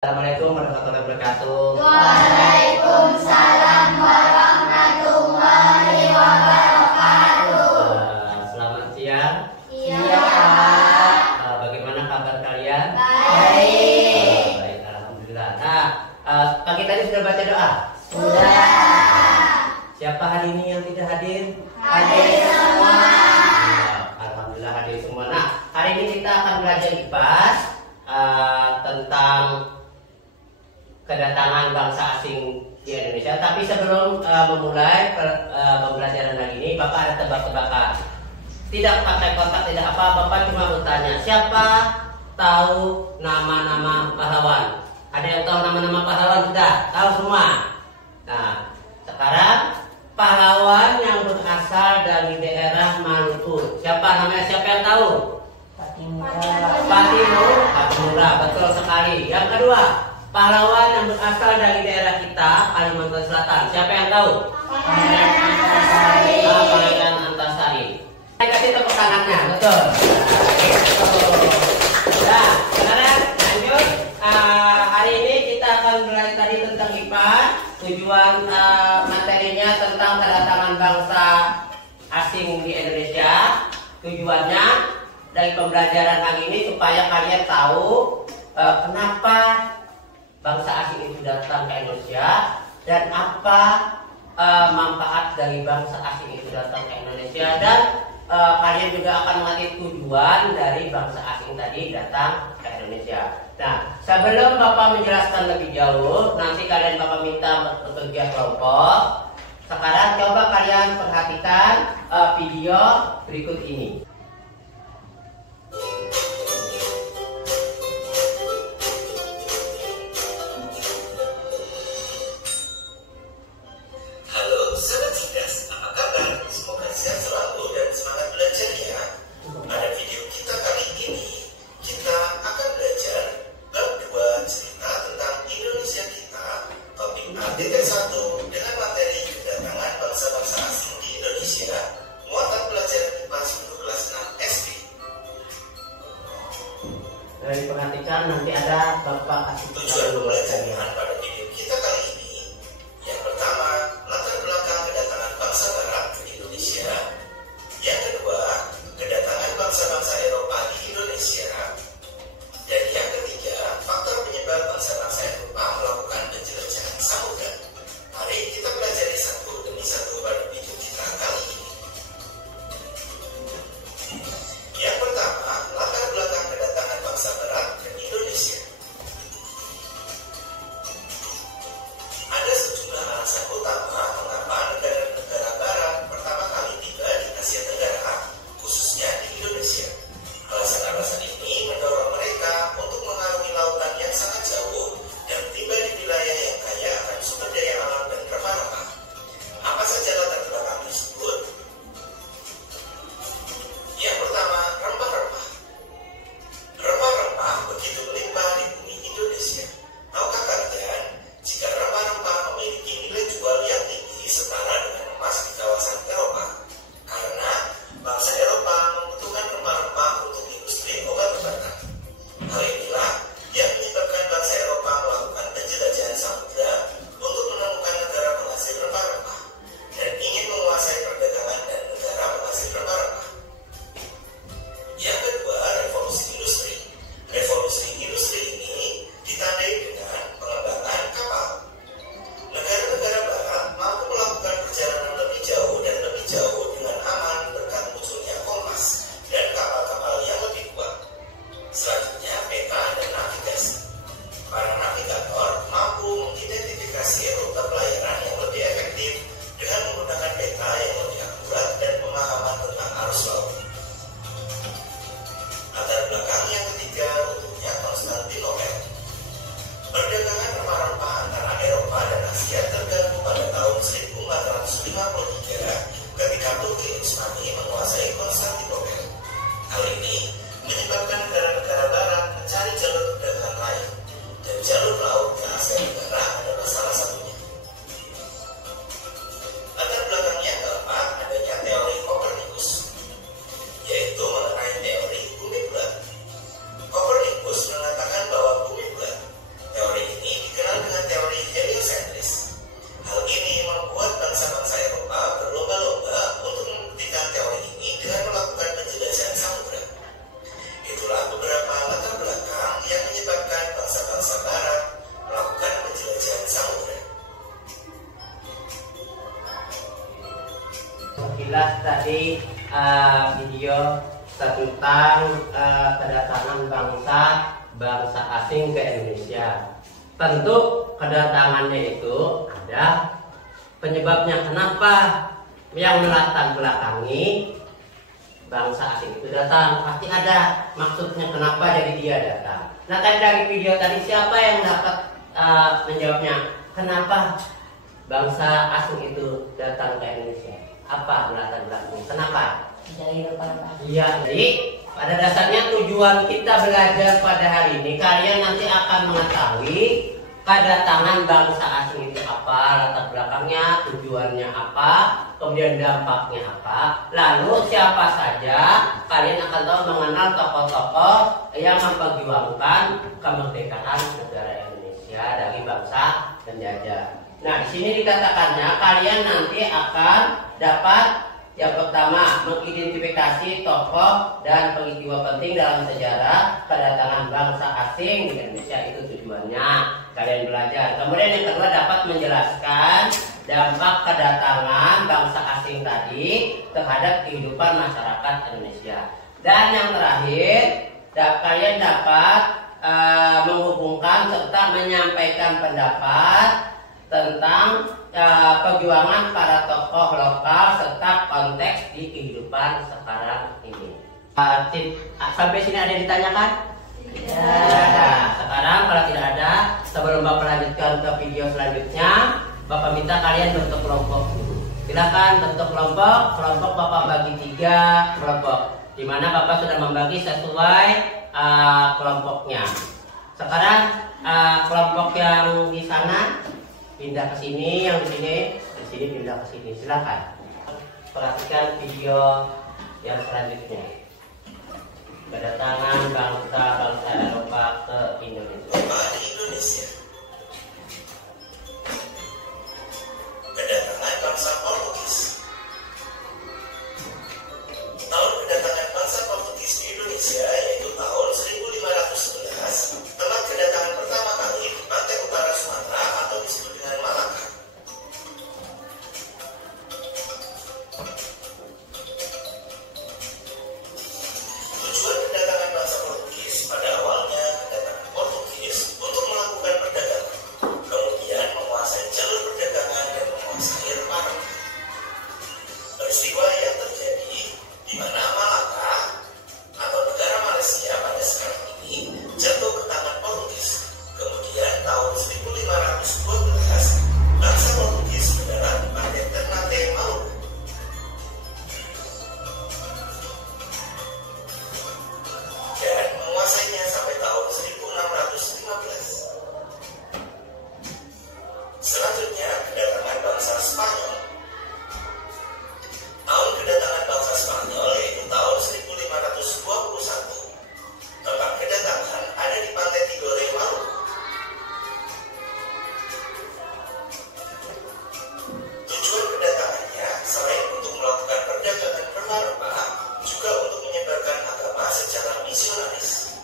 Assalamualaikum warahmatullahi wabarakatuh. Waalaikumsalam warahmatullahi wabarakatuh. Selamat siang. Iya. Bagaimana kabar kalian? Baik. Baik, alhamdulillah. Nah, pagi tadi sudah baca doa? Sudah. Siapa hari ini yang tidak hadir? Hadir semua. Alhamdulillah hadir semua. Nah, hari ini kita akan belajar IPA tentang kedatangan bangsa asing di Indonesia. Tapi sebelum memulai pembelajaran hari ini, Bapak ada tebak-tebakan. Tidak pakai kotak, tidak apa. Bapak cuma bertanya, siapa tahu nama-nama pahlawan? Ada yang tahu nama-nama pahlawan? Sudah tahu semua. Nah, sekarang pahlawan yang berasal dari daerah Maluku. Siapa namanya? Siapa yang tahu? Patimura, betul sekali. Yang kedua, pahlawan yang berasal dari daerah kita, Kalimantan Selatan. Siapa yang tahu? Pangeran Antasari. Saya kasih tepuk tangannya, betul. Nah, sekarang lanjut. Hari ini kita akan belajar tadi tentang IPA. Tujuan materinya tentang kedatangan bangsa asing di Indonesia. Tujuannya dari pembelajaran hari ini supaya kalian tahu kenapa bangsa asing itu datang ke Indonesia dan apa manfaat dari bangsa asing itu datang ke Indonesia, dan kalian juga akan mengerti tujuan dari bangsa asing tadi datang ke Indonesia. Nah, sebelum Bapak menjelaskan lebih jauh, nanti kalian Bapak minta bekerja kelompok. Sekarang coba kalian perhatikan video berikut ini. Perhatikan, nanti ada Bapak kasih tujuan pembelajaran pada video kita kali ini. Yang pertama, latar belakang kedatangan bangsa Barat ke Indonesia. Yang kedua, kedatangan bangsa-bangsa Eropa di Indonesia. Dan yang ketiga, faktor penyebab bangsa-bangsa Eropa melakukan penjelajahan samudra. Mari kita pelajari satu demi satu pada video kita kali ini. Yang pertama, latar belakang kedatangan bangsa Barat ke Indonesia. sekilas tadi video tentang kedatangan bangsa asing ke Indonesia. Tentu kedatangannya itu ada penyebabnya, kenapa yang melatar belakangi bangsa asing itu datang, pasti ada maksudnya kenapa jadi dia datang. Nah, tadi dari video tadi siapa yang dapat menjawabnya? Kenapa bangsa asing itu datang ke Indonesia? Apa melatar belakangnya? Kenapa? Iya, jadi pada dasarnya tujuan kita belajar pada hari ini, kalian nanti akan mengetahui kedatangan bangsa asing itu apa, latar belakangnya, tujuannya apa, kemudian dampaknya apa. Lalu siapa saja, kalian akan tahu mengenal tokoh-tokoh yang memperjuangkan kemerdekaan negara Indonesia dari bangsa penjajah. Nah, di sini dikatakannya kalian nanti akan dapat yang pertama, mengidentifikasi tokoh dan peristiwa penting dalam sejarah kedatangan bangsa asing di Indonesia, itu tujuannya kalian belajar. Kemudian yang kedua, dapat menjelaskan dampak kedatangan bangsa asing tadi terhadap kehidupan masyarakat Indonesia. Dan yang terakhir, kalian dapat menghubungkan serta menyampaikan pendapat tentang perjuangan para tokoh lokal serta konteks di kehidupan sekarang ini. Sampai sini ada yang ditanyakan? Tidak ada. Sekarang kalau tidak ada, sebelum Bapak lanjutkan ke video selanjutnya, Bapak minta kalian bentuk kelompok dulu. Silakan bentuk kelompok. Kelompok Bapak bagi 3 kelompok, di mana Bapak sudah membagi sesuai kelompoknya. Sekarang kelompok yang di sana pindah ke sini, yang di sini pindah ke sini. Silakan perhatikan video yang selanjutnya. Kedatangan bangsa Eropa ke Indonesia. Kedatangan bangsa Portugis. Tahun kedatangan bangsa Portugis di Indonesia yaitu tahun 1511. Tempat kedatangan pertama kali di pantai utara Sumatera atau disebut dengan Malaka. Tujuan kedatangan bangsa Portugis pada awalnya kedatangan Portugis untuk melakukan perdagangan, kemudian menguasai jalur perdagangan dan menguasai rempah. Peristiwa yang terjadi di mana Malaka atau negara Malaysia pada sekarang ini jatuh ke tangan Portugis. Kemudian tahun 1512 bangsa Portugis mendarat di pantai Ternate, Maluku. Dan menguasainya sampai tahun 1615. Selanjutnya kedatangan bangsa Spanyol. Tahun kedatangan bangsa Spanyol yaitu tahun 1521. Tempat kedatangan ada di pantai Tidore, Maluku. Tujuan kedatangannya selain untuk melakukan perdagangan rempah-rempah, juga untuk menyebarkan agama secara misionaris.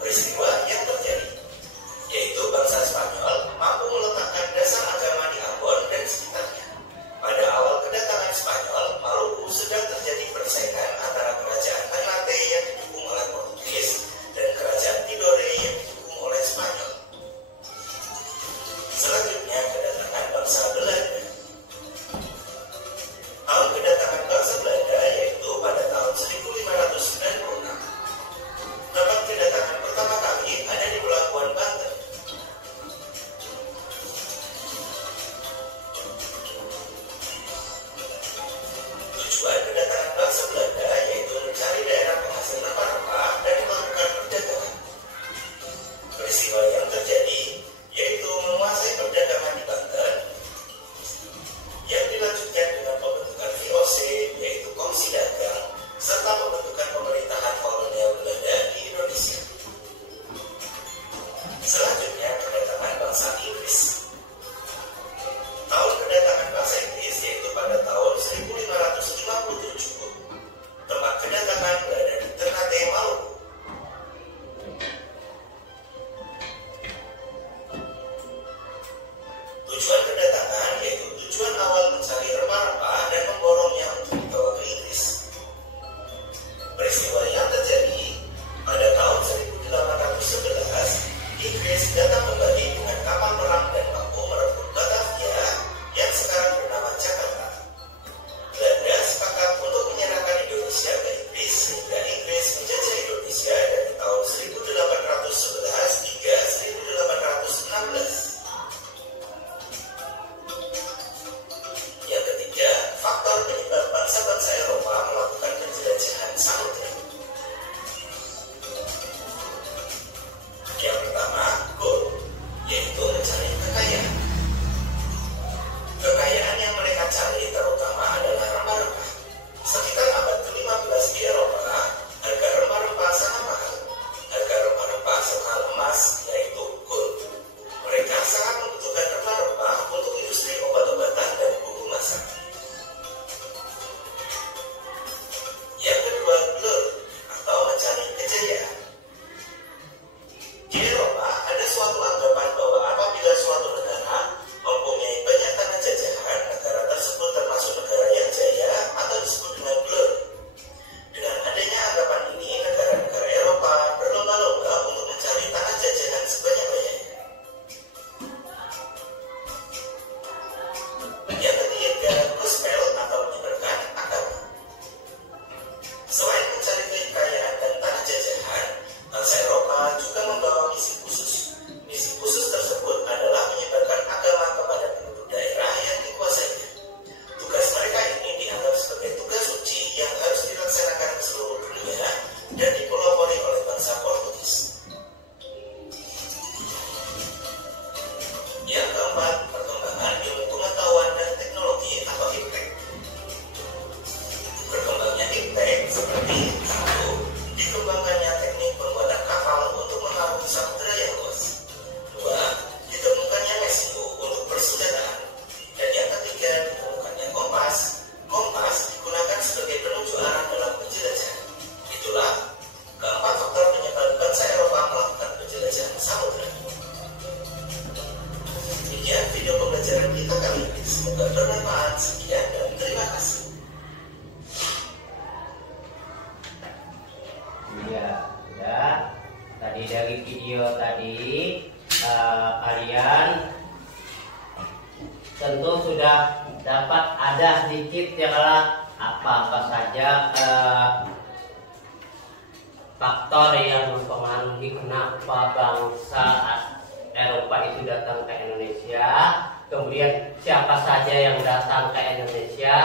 Peristiwa yang terjadi yaitu bangsa Spanyol mampu meletakkan dasar agama di Ambon dan sekitarnya. Pada awal kedatangan Spanyol, Maluku sedang terjadi persaingan antara kerajaan Ternate yang didukung oleh Portugis dan kerajaan Tidore yang didukung oleh Spanyol. Selanjutnya kedatangan bangsa Belanda. Tahun kedatangan bangsa Belanda yaitu pada tahun 1596. Tempat kedatangan pertama kali ada di Pelabuhan Banten. memperlambat perkembangan ilmu pengetahuan dan teknologi atau iptek. Berkembangnya iptek seperti satu, dikembangkannya teknik pembuatan kapal untuk mengarungi samudera yang luas. Dua, ditemukannya mesin untuk persenjataan. Dan yang ketiga, ditemukannya kompas. Kompas digunakan sebagai penunjuk arah dalam penjelajahan. Itulah keempat faktor penyebab bangsa Eropa melakukan penjelajahan samudera. Demikian video pembelajaran kita kali ini. Semoga bermanfaat. Sekian dan terima kasih. Iya, sudah. Tadi dari video tadi kalian tentu sudah dapat ada sedikit ya apa saja faktor yang mempengaruhi kenapa bangsa Eropa itu datang ke Indonesia, kemudian siapa saja yang datang ke Indonesia,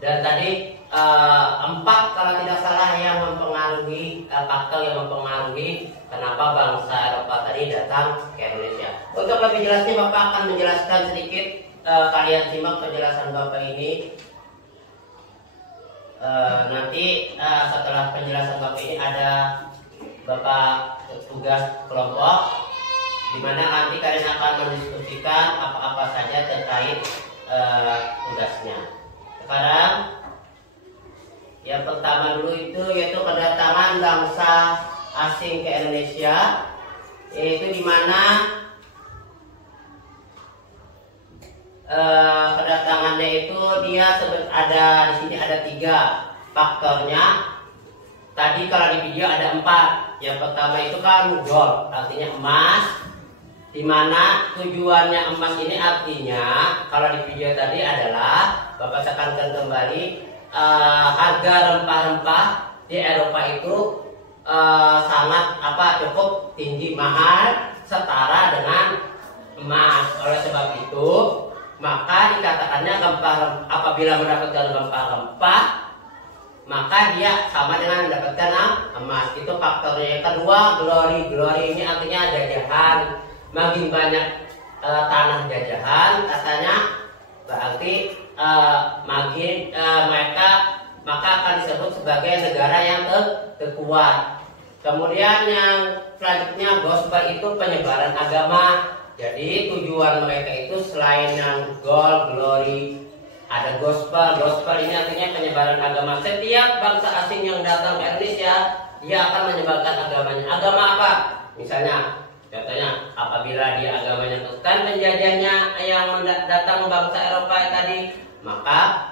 dan tadi 4 kalau tidak salah yang mempengaruhi faktor yang mempengaruhi kenapa bangsa Eropa tadi datang ke Indonesia. Untuk lebih jelasnya Bapak akan menjelaskan sedikit, kalian simak penjelasan Bapak ini. Nanti setelah penjelasan Bapak ini ada Bapak tugas kelompok, di mana nanti kalian akan mendiskusikan apa-apa saja terkait tugasnya. Sekarang yang pertama dulu itu yaitu kedatangan bangsa asing ke Indonesia, yaitu di mana kedatangannya itu dia ada di sini ada 3 faktornya. Tadi kalau di video ada 4. Yang pertama itu kan gold, artinya emas. Dimana tujuannya emas ini artinya kalau di video tadi adalah Bapak tekankan kembali harga rempah-rempah di Eropa itu sangat cukup tinggi, mahal, setara dengan emas. Oleh sebab itu maka dikatakannya apabila mendapatkan rempah-rempah maka dia sama dengan mendapatkan emas. Itu faktornya. Yang kedua, glory ini artinya jajahan. Makin banyak tanah jajahan katanya berarti makin mereka maka akan disebut sebagai negara yang terkuat. Kemudian yang selanjutnya gospel itu penyebaran agama. Jadi tujuan mereka itu selain yang gold, glory, ada gospel. Gospel ini artinya penyebaran agama. Setiap bangsa asing yang datang ke Indonesia dia akan menyebarkan agamanya. Agama apa? Misalnya contohnya, apabila dia agamanya Kristen, penjajahnya yang datang bangsa Eropa tadi, maka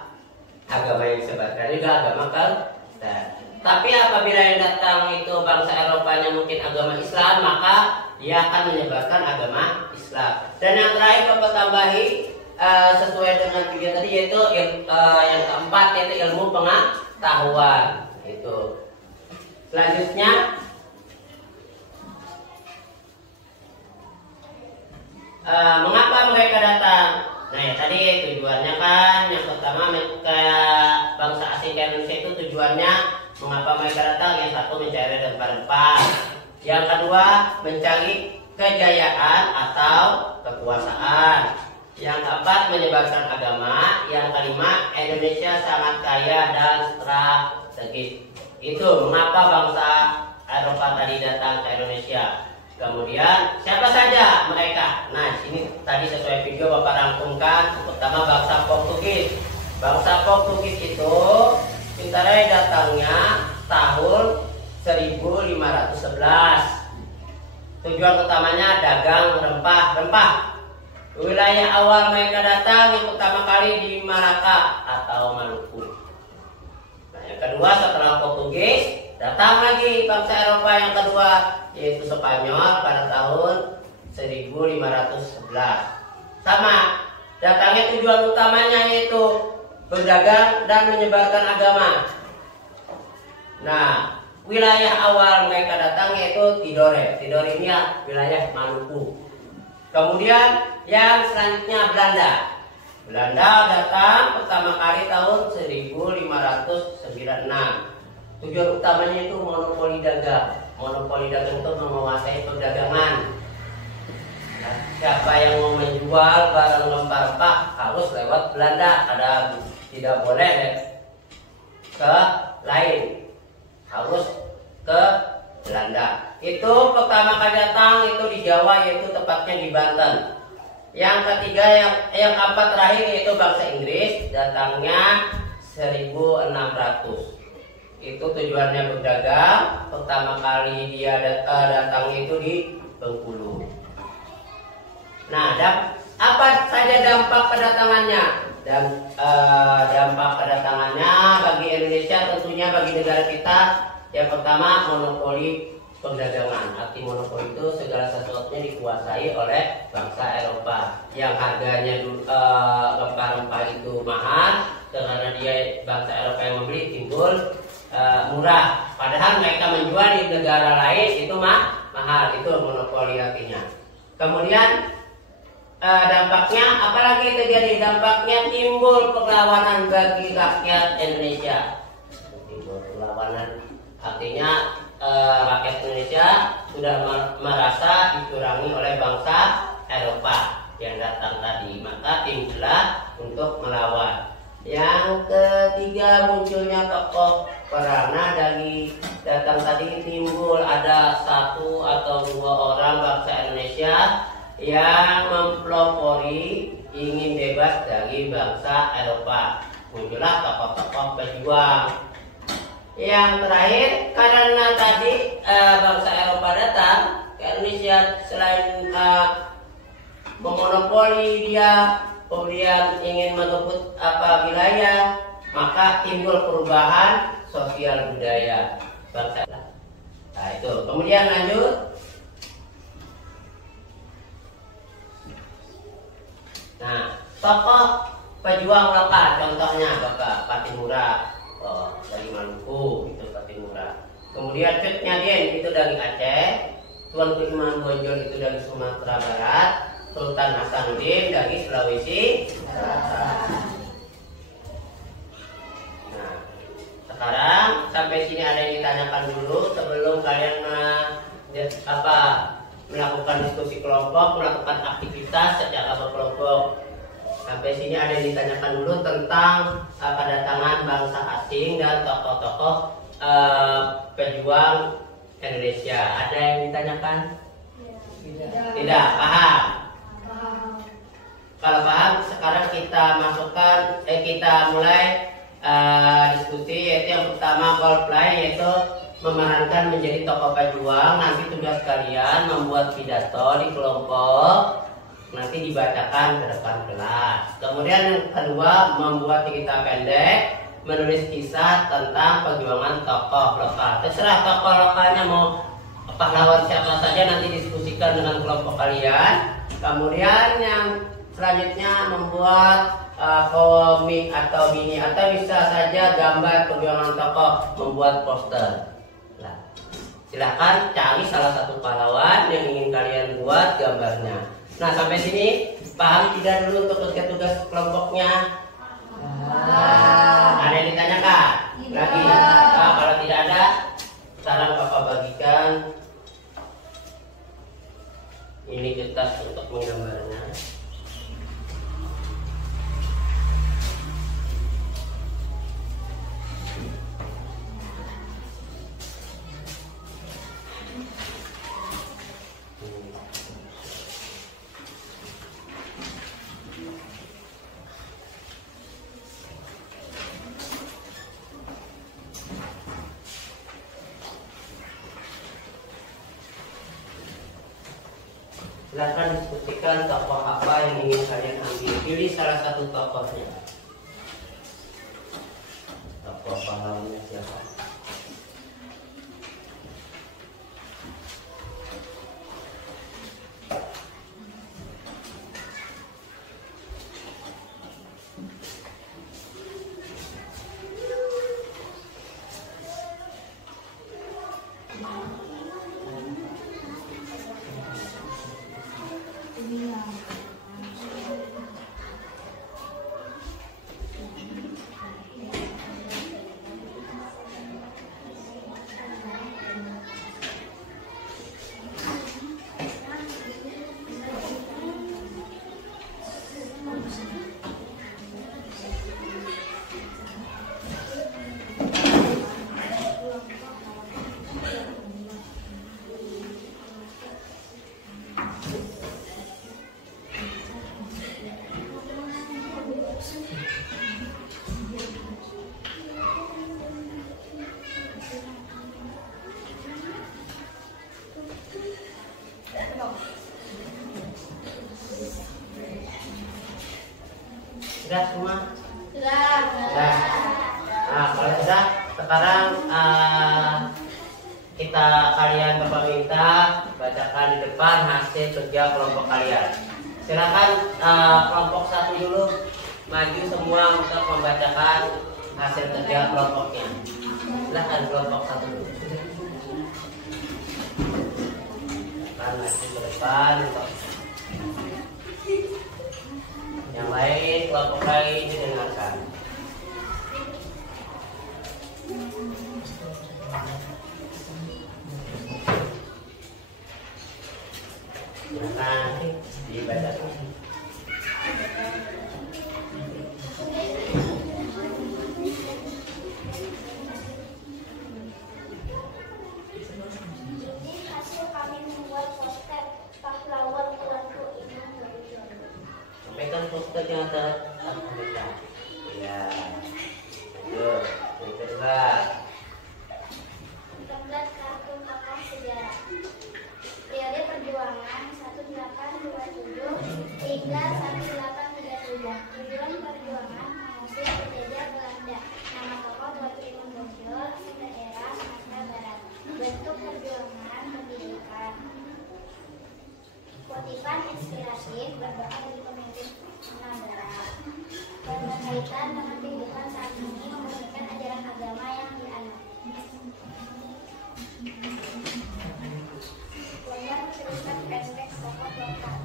agama yang disebarkan juga agama Kristen. Tapi apabila yang datang itu bangsa Eropanya mungkin agama Islam, maka dia akan menyebarkan agama Islam. Dan yang terakhir Bapak tambahi sesuai dengan video tadi, yaitu yang keempat yaitu ilmu pengetahuan. Itu. Selanjutnya mengapa mereka datang? Nah ya tadi tujuannya kan yang pertama bangsa asing ke Indonesia itu tujuannya mengapa mereka datang? Yang satu mencari rempah-rempah, yang kedua mencari kejayaan atau kekuasaan, yang keempat menyebarkan agama, yang kelima Indonesia sangat kaya dan strategis. Itu mengapa bangsa Eropa tadi datang ke Indonesia. Kemudian siapa saja mereka? Nah, di sini tadi sesuai video Bapak rangkumkan. Pertama bangsa Portugis. Bangsa Portugis itu sebenarnya datangnya tahun 1511. Tujuan utamanya dagang rempah-rempah. Wilayah awal mereka datang yang pertama kali di Malaka atau Maluku. Nah, yang kedua setelah Portugis datang lagi bangsa Eropa yang kedua, yaitu Spanyol pada tahun 1511. Sama, datangnya tujuan utamanya yaitu berdagang dan menyebarkan agama. Nah, wilayah awal mereka datang yaitu Tidore. Tidore ini ya wilayah Maluku. Kemudian yang selanjutnya Belanda. Belanda datang pertama kali tahun 1596. Tujuan utamanya itu monopoli dagang. Monopoli dagang itu menguasai perdagangan. Nah, siapa yang mau menjual menjual barang rempah-rempah harus lewat Belanda, tidak boleh ke lain, harus ke Belanda. Itu pertama kali datang itu di Jawa, yaitu tepatnya di Banten. Yang ketiga, yang keempat terakhir yaitu bangsa Inggris, datangnya 1600. Itu tujuannya berdagang. Pertama kali dia datang itu di Bengkulu. Nah, apa saja dampak kedatangannya? Dan dampak kedatangannya bagi Indonesia, tentunya bagi negara kita, yang pertama monopoli perdagangan. Arti monopoli itu segala sesuatunya dikuasai oleh bangsa Eropa. Yang harganya rempah-rempah itu mahal, karena dia bangsa Eropa yang membeli, timbul murah. Padahal mereka menjual di negara lain itu mahal. Itu monopoli artinya. Kemudian dampaknya apalagi terjadi? Dampaknya timbul perlawanan bagi rakyat Indonesia. Timbul perlawanan artinya rakyat Indonesia sudah merasa dicurangi oleh bangsa Eropa yang datang tadi, maka timbullah untuk melawan. Yang ketiga, munculnya tokoh perang. Nah, dari datang tadi timbul ada 1 atau 2 orang bangsa Indonesia yang mempelopori ingin bebas dari bangsa Eropa. Muncullah tokoh-tokoh pejuang. Yang terakhir, karena tadi bangsa Eropa datang ke Indonesia, selain memonopoli dia, kemudian ingin merebut wilayah, maka timbul perubahan sosial budaya bangsa. Nah itu, kemudian lanjut. Nah, tokoh pejuang lokal, contohnya Bapak Patimura dari Maluku, itu Patimura. Kemudian Cut Nyadien itu dari Aceh, Tuanku Iman Bonjol itu dari Sumatera Barat, Sultan Hasanuddin dari Sulawesi Selatan. Nah, sekarang sampai sini ada yang ditanyakan dulu sebelum kalian melakukan diskusi kelompok, melakukan aktivitas secara berkelompok. Sampai sini ada yang ditanyakan dulu tentang kedatangan bangsa asing dan tokoh-tokoh pejuang Indonesia. Ada yang ditanyakan? Tidak. Paham? Kalau paham, sekarang kita masukkan, kita mulai diskusi, yaitu yang pertama role play, yaitu memerankan menjadi tokoh pejuang. Nanti tugas kalian membuat pidato di kelompok, nanti dibacakan ke depan kelas. Kemudian yang kedua, membuat cerita pendek, menulis kisah tentang perjuangan tokoh lokal. Terserah tokoh lokalnya mau pahlawan siapa saja, nanti diskusikan dengan kelompok kalian. Kemudian yang selanjutnya membuat komik atau mini, atau bisa saja gambar perjuangan tokoh, membuat poster. Nah, silahkan cari salah satu pahlawan yang ingin kalian buat gambarnya. Nah, sampai sini paham tidak dulu untuk tugas kelompoknya? Ada yang ditanyakan? Lagi? Nah, kalau tidak ada, sekarang Bapak bagikan ini kertas untuk menggambarnya. Silahkan diskusikan tokoh apa yang ingin kalian ambil. Pilih salah satu tokohnya. Tokoh pahlawannya siapa? Sudah semua? Sudah. Sudah. Nah, kalau sudah, sekarang kalian Bapak minta bacakan di depan hasil kerja kelompok kalian. Silakan kelompok 1 dulu maju semua untuk membacakan hasil kerja kelompoknya. Silakan kelompok 1 dulu. Silakan maju ke depan untuk yang lain, kelompok lain didengarkan. Silakan dibacakan. Hasil kami membuat poster pahlawan Tuanku Imam Bonjol. Sampaikan posternya terbuka. Ya. Lanjut. Yang kedua. 14 kartu tokoh sejarah. Periode perjuangan 1827 hingga 1837. Tujuan perjuangan mengusir penjajah Belanda. Nama tokoh Tuanku Imam Bonjol, daerah Sumatera Barat. Bentuk perjuangan pendidikan. Kutipan inspiratif berdoa dari pemimpin Sumatera Barat. Berkaitan dengan kehidupan saat ini membagikan ajaran agama yang dianut. Lembar cerita pendek tokoh lokal.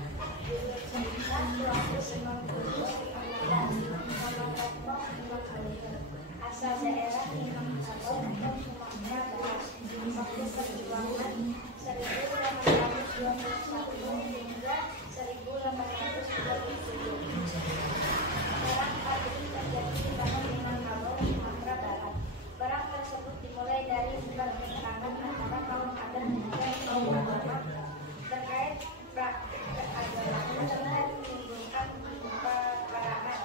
Judul cerita Tuanku Imam Bonjol adalah nama tokoh Imam Bonjol. Asal daerah Minangkabau atau Sumatera Barat. Waktu perjuangan 1821 hingga 1827. Perang Padri terjadi di Barat Minangkabau, Sumatera Barat. Perang tersebut dimulai dari pertentangan antara kaum adat dan kaum ulama terkait praktik keagamaan dan menimbulkan peperangan.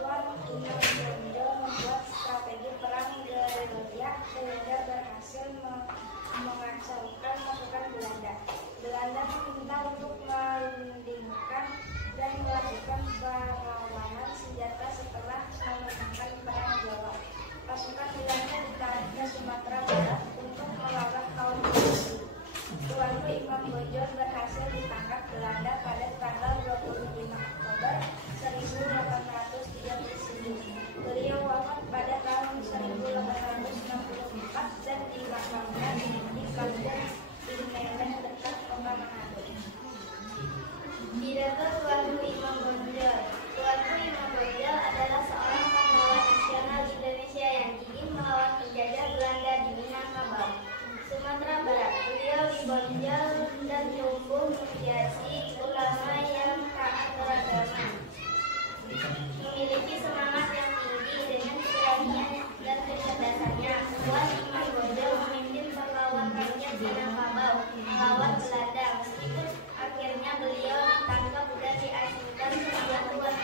Tuan Imam Bonjol membuat strategi perang gerilya sehingga berhasil mengacaukan pasukan Belanda. Belanda meminta untuk menundingkan dan melakukan perlawanan senjata setelah memenangkan perang Jawa. Pasukan Belanda ditarik ke Sumatera Barat untuk melawan kaum Bugis. Tuanku Imam Bonjol berhasil ditangkap Belanda pada tanggal 25 Oktober 1839. Beliau wafat pada tahun 1864 dan dimakamkan di Kabupaten Ineleh dekat Kota Manado. Pidato Tuanku Imam Bonjol. Tuanku Imam Bonjol adalah seorang pahlawan nasional Indonesia yang gigih melawan penjajah Belanda di Minangkabau, Sumatera Barat. Beliau dibonjol dan tumbuh menjadi ulama yang taat beragama, memiliki semangat yang tinggi dengan keberanian dan kecerdasannya. Tuan Imam Bonjol memimpin perlawanan rakyat Minangkabau melawan Belanda. Meskipun akhirnya beliau ditangkap dan diasingkan ke Tuan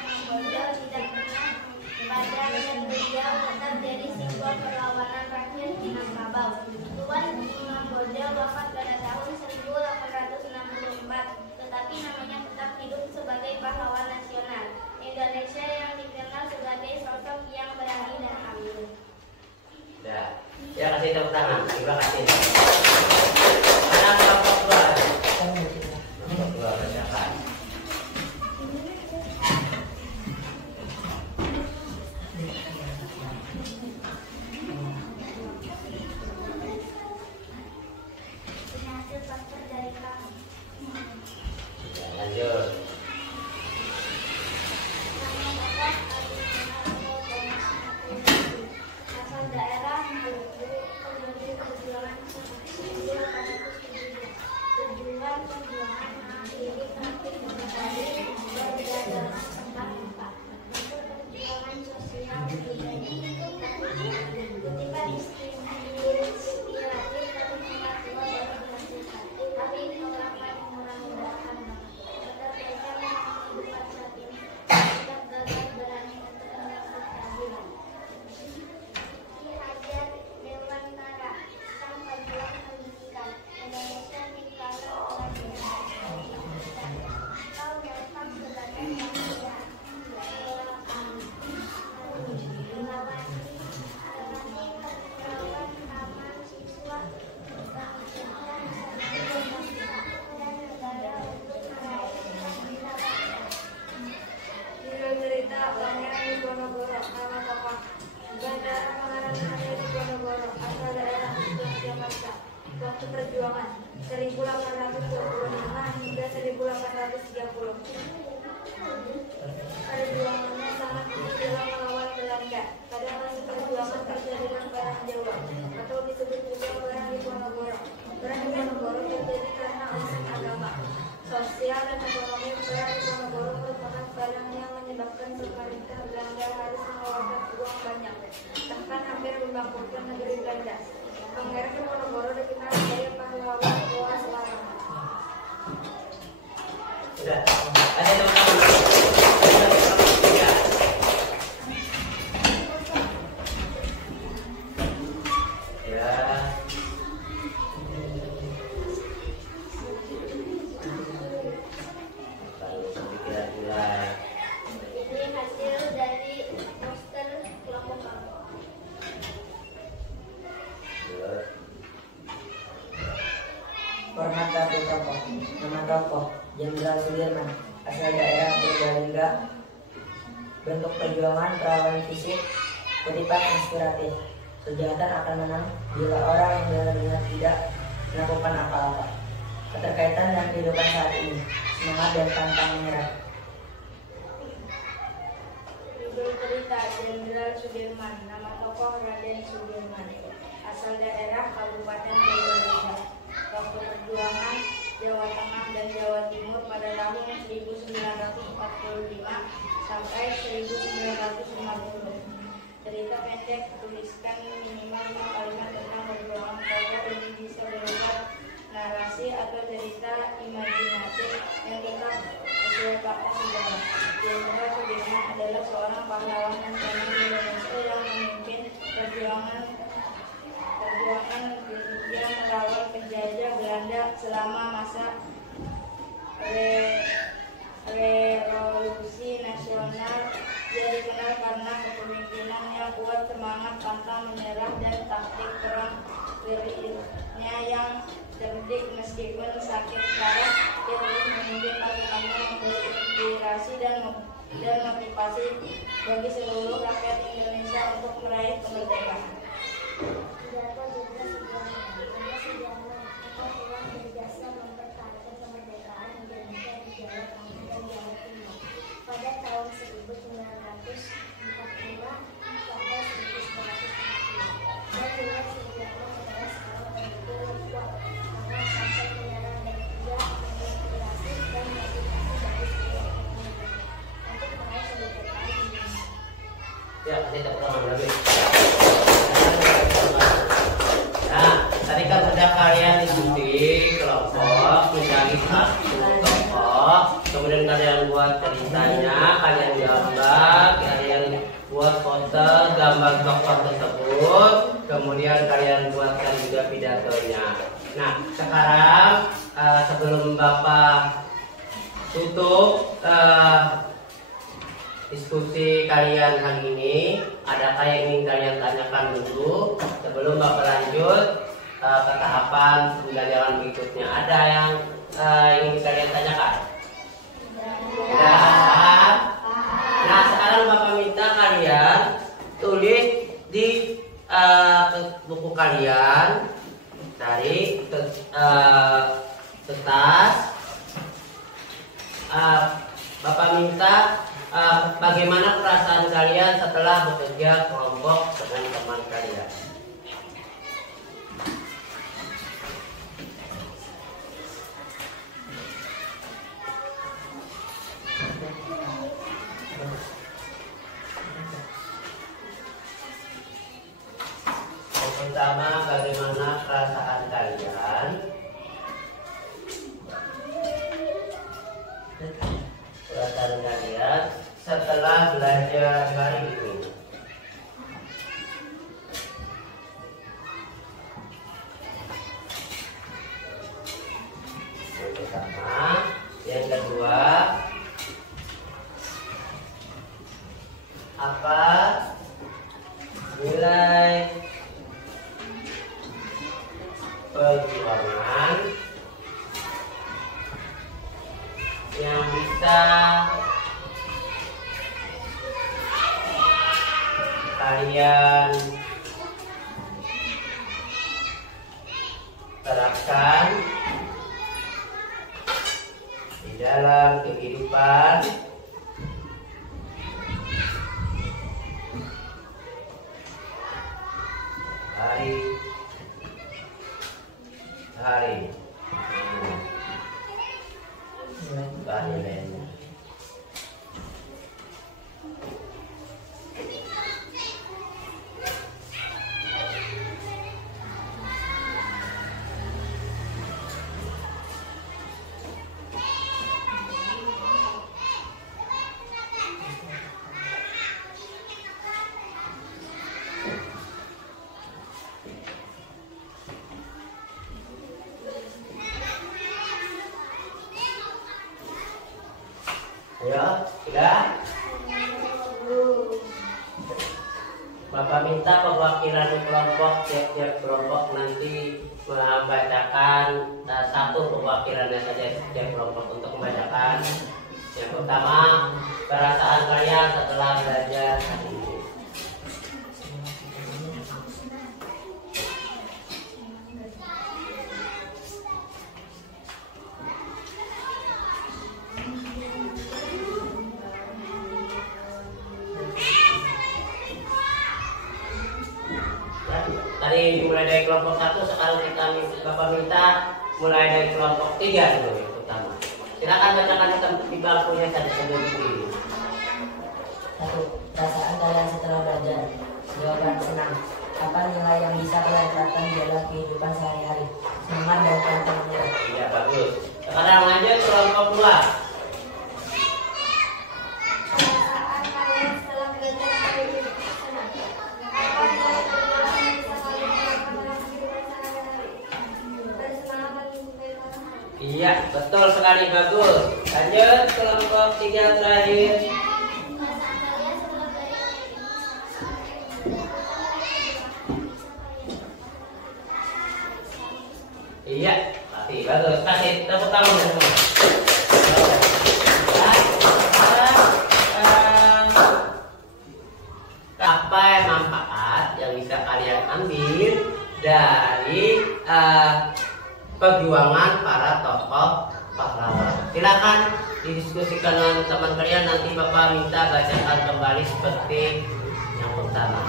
1830. Perjuangannya sangat dalam melawan Belanda. Pada masa perjuangan terjadi perang Jawa atau disebut juga perang Diponegoro. Perang Diponegoro terjadi karena alasan agama, sosial, dan ekonomi. Perang Diponegoro merupakan perang yang menyebabkan pemerintah Belanda harus mengeluarkan uang banyak, bahkan hampir membangkrutkan negeri Belanda. Pangeran Diponegoro dikenal sebagai pahlawan Goa Selatan. Sudah. Ada teman-teman. Format kartu tokoh. Nama tokoh Jenderal Sudirman, asal daerah Purbalingga. Bentuk perjuangan perlawanan fisik, kutipan inspiratif. Kejahatan akan menang bila orang yang benar-benar tidak melakukan apa-apa. Keterkaitan dengan kehidupan saat ini, semangat dan pantang menyerah. Judul cerita Jenderal Sudirman. Nama tokoh Raden Sudirman, asal daerah Kabupaten Purbalingga. Waktu perjuangan Jawa Tengah dan Jawa Timur pada tahun 1945 sampai 1950. Cerita pendek tuliskan minimal 5 kalimat tentang perjuangan tokoh. Ini bisa berupa narasi atau cerita imajinatif yang tetap sesuai fakta sejarah. Jenderal Sudirman adalah seorang pahlawan nasional Indonesia yang memimpin perjuangan yang melawan penjajah Belanda selama masa revolusi nasional. Dia dikenal karena kepemimpinan yang kuat, semangat pantang menyerah, dan taktik perang gerilya yang cerdik. Meskipun sakit parah, dia terus memimpin pasukannya, memberi inspirasi dan motivasi bagi seluruh rakyat Indonesia untuk meraih kemerdekaan. Pada tahun 1945 sampai 1950, dan juga Sudirman adalah seorang pemimpin yang kuat karena sampai menyerang, dan dia menginspirasi dan motivasi bagi seluruh Indonesia untuk meraih kemerdekaan Indonesia. Ya, kita pulang lagi. Nah, tadi kan sudah kalian ikuti kelompok mencari satu tokoh, kemudian kalian buat ceritanya, kalian gambar, kalian buat foto gambar tokoh tersebut, kemudian kalian buatkan juga pidatonya. Nah, sekarang sebelum Bapak tutup diskusi kalian hari ini, adakah yang ingin kalian tanyakan dulu sebelum Bapak lanjut ke tahapan pembelajaran berikutnya? Ada yang ingin kalian tanyakan? Tidak. Nah, sekarang Bapak minta kalian tulis di buku kalian, cari kertas. Bapak minta bagaimana perasaan kalian setelah bekerja kelompok dengan teman kalian. Pertama, bagaimana perasaan kalian setelah belajar hari ini? Yang pertama. Yang kedua, apa nilai perjuangan yang bisa kalian terapkan di dalam kehidupan hari-hari. Nilainya. Ayo, sudah? Bapak minta perwakilan kelompok, tiap-tiap kelompok nanti membacakan satu perwakilannya saja setiap kelompok untuk membacakan. Yang pertama, perasaan kalian setelah belajar hari ini. Tadi dimulai dari kelompok 1, sekarang Bapak minta mulai dari kelompok 3 dulu yang pertama. Silakan bacakan di bangkunya saja sambil berdiri. 1. Perasaan kalian setelah belajar. Jawaban senang. Apa nilai yang bisa kalian terapkan di dalam kehidupan sehari-hari? Semangat dan pantang menyerah. Iya, bagus. Sekarang lanjut kelompok 2. Perasaan kalian setelah belajar hari ini senang. Apa nilai terbaik yang bisa kalian terapkan dalam kehidupan sehari-hari? Bersemangat dan mencintai Tuhan. Iya, betul sekali, bagus. Lanjut kelompok 3 terakhir. Perasaan kalian setelah belajar hari ini Iya, pasti bagus. Kasih tepuk tangan semua. Apa manfaat yang bisa kalian ambil dari perjuangan para tokoh pahlawan? Silakan didiskusikan dengan teman kalian. Nanti Bapak minta bacakan kembali seperti yang pertama.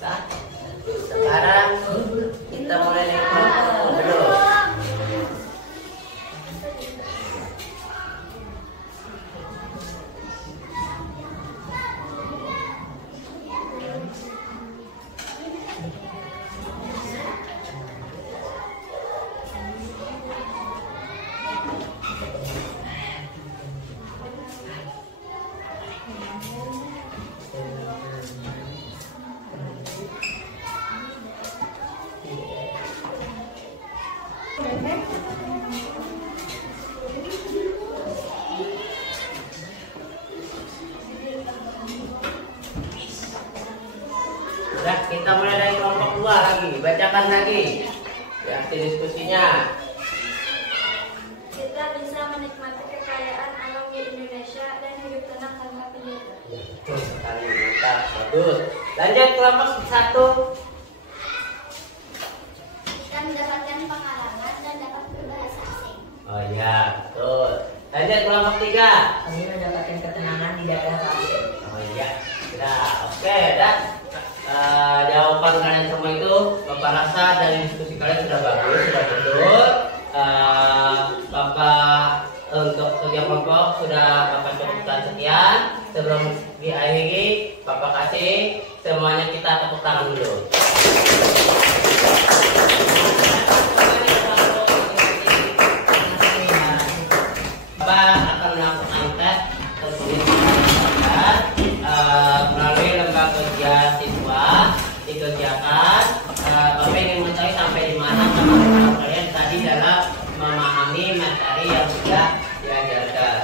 Nah, sekarang kita mulai dari kelompok dulu. Udah, kita mulai dari kelompok 2 lagi. Bacakan lagi. Ya, diskusinya. kita bisa menikmati kekayaan alam di Indonesia dan hidup tenang tanpa penjara. Ya, betul sekali, mantap, bagus. Lanjut kelompok 1. Kita mendapatkan pengalaman dan dapat berbahasa asing. Oh iya, betul. Lanjut kelompok 3. Kami mendapatkan ketenangan di daerah kami. Oh iya, sudah. Oke, dan jawaban kalian semua itu Bapak rasa dari diskusi kalian sudah bagus, sudah betul. Bapak untuk kerja kelompok sudah Bapak cukupkan sekian. Sebelum diakhiri, Bapak kasih semuanya kita tepuk tangan dulu. Bapak akan melakukan tes tertulis melalui lembaga kerja siswa dikerjakan. Bapak ingin mengetahui sampai di mana teman-teman kalian tadi dalam memahami memahami materi yang sudah diajarkan.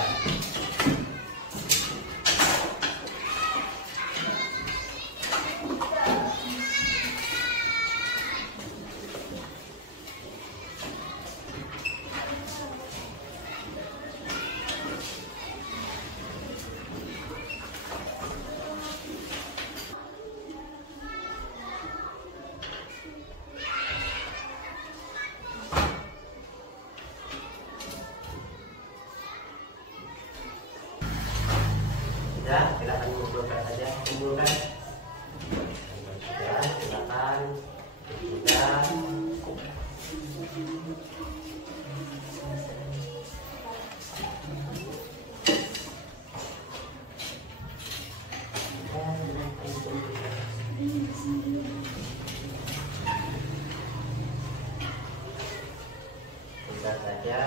Ya, silakan kumpulkan saja, kumpulkan. Ya, silakan. Sudah. Sudah saja.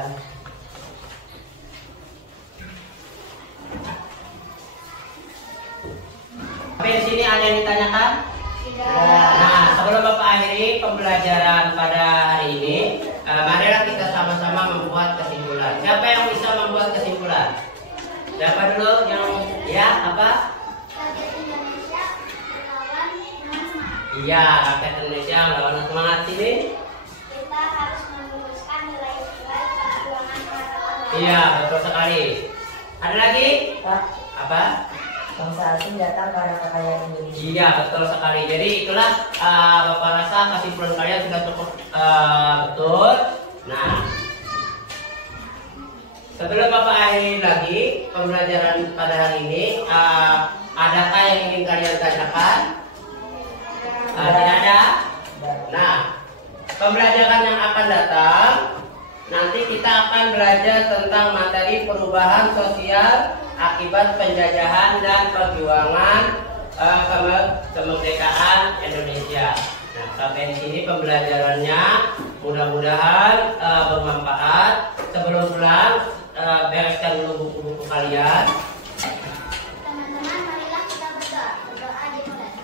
Sampai di sini ada yang ditanyakan? Nah, sebelum Bapak akhiri pembelajaran pada hari ini, marilah kita sama-sama membuat kesimpulan. Siapa yang bisa membuat kesimpulan? Siapa dulu yang apa? Rakyat Indonesia melawan semangat. Iya, rakyat Indonesia melawan semangat ini. Kita harus meluruskan nilai-nilai perjuangan para pahlawan. Iya, betul sekali. Ada lagi? Pak, Apa? bangsa asing datang karena kekayaan Indonesia. Iya, betul sekali. Jadi itulah Bapak rasa kesimpulan kalian sudah cukup betul. Nah, sebelum Bapak akhiri lagi pembelajaran pada hari ini, adakah yang ingin kalian tanyakan? Tidak ada. Nah, pembelajaran yang akan datang nanti kita akan belajar tentang materi perubahan sosial akibat penjajahan dan perjuangan kemerdekaan Indonesia. Nah, sampai di sini pembelajarannya mudah-mudahan bermanfaat. Sebelum pulang, bereskan dulu buku-buku kalian. Teman-teman, marilah kita berdoa. Berdoa dimulai.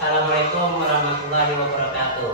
Assalamualaikum warahmatullahi wabarakatuh.